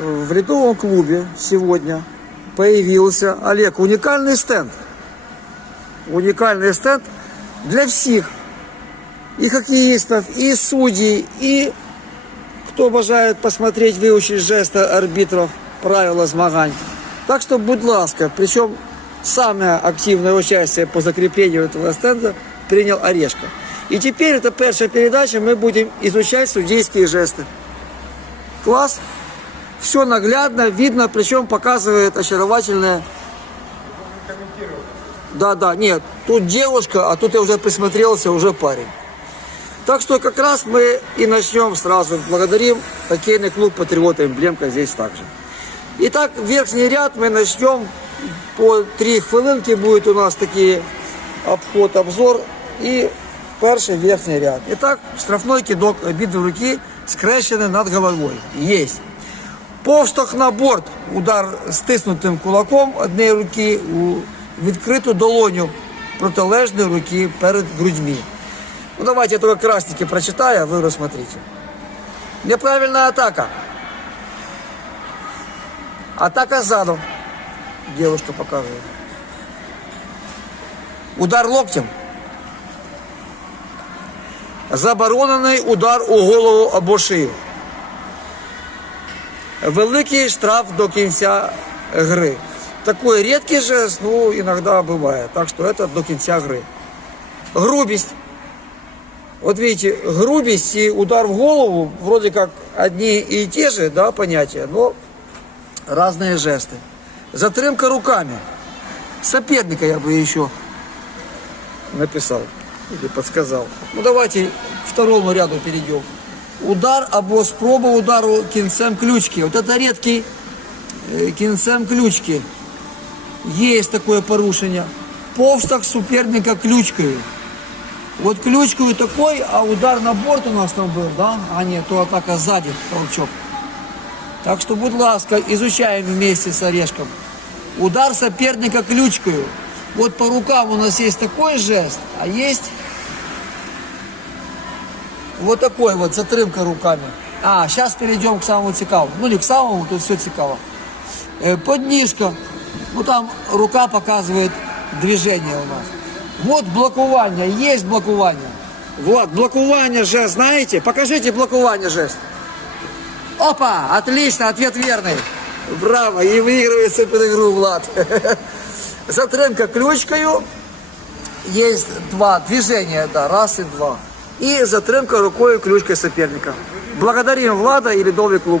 в ледовом клубе сегодня появился, Олег, уникальный стенд. Уникальный стенд для всех. И хоккеистов, и судей, и кто бажает посмотреть, выучить жесты арбитров, правила змагань. Так что, будь ласка, причем самое активное участие по закреплению этого стенда принял Орешка. И теперь, это первая передача, мы будем изучать судейские жесты. Класс. Все наглядно, видно, причем показывает очаровательное... Да, да, нет, тут девушка, а тут я уже присмотрелся, уже парень. Так что как раз мы и начнем сразу. Благодарим хоккейный клуб «Патриоты». Эмблемка здесь также. Итак, верхний ряд мы начнем. По три хвилинки будет у нас такие обход, обзор. І перший верхній ряд. І так, штрафной кидок обидві руки скрещені над головою. Єсть. Повштовх на борт, удар стиснутим кулаком однієї руки у відкриту долоню протилежної руки перед грудьми. Ну давайте я только красненький прочитаю, а вы рассмотрите. Неправильная атака. Атака сзаду. Девушка показывает. Удар локтем. Заборонений удар у голову або шию. Великий штраф до кінця гри. Такой редкий жест, ну, иногда бывает. Так что это до кінця гри. Грубость. Вот видите, грубость и удар в голову вроде как одни и те же да, понятия, но разные жесты. Затримка руками. Соперника я бы еще написал или подсказал. Ну давайте второму ряду перейдем. Удар або спроба удару кінцем ключки. Вот это редкий кінцем ключки. Есть такое порушення. Повстах суперника ключкою. Вот ключкою такой, а удар на борт у нас там был, да? А нет, то атака сзади, толчок. Так что, будь ласка, изучаем вместе с Орешком. Удар соперника ключкою. Вот по рукам у нас есть такой жест, а есть вот такой вот, затримка руками. А, сейчас перейдем к самому цікавому. Ну, не к самому, тут все цікаво. Поднижка. Ну, там рука показывает движение у нас. Вот блокування, есть блокування. Вот, блокування жест, знаете? Покажите блокування жест. Опа, отлично, ответ верный. Браво, и выигрывает супер игру Влад. Затримка ключкою. Есть два движения, да, раз и два. И затримка рукой ключкой соперника. Благодарим Влада и Ледовый клуб.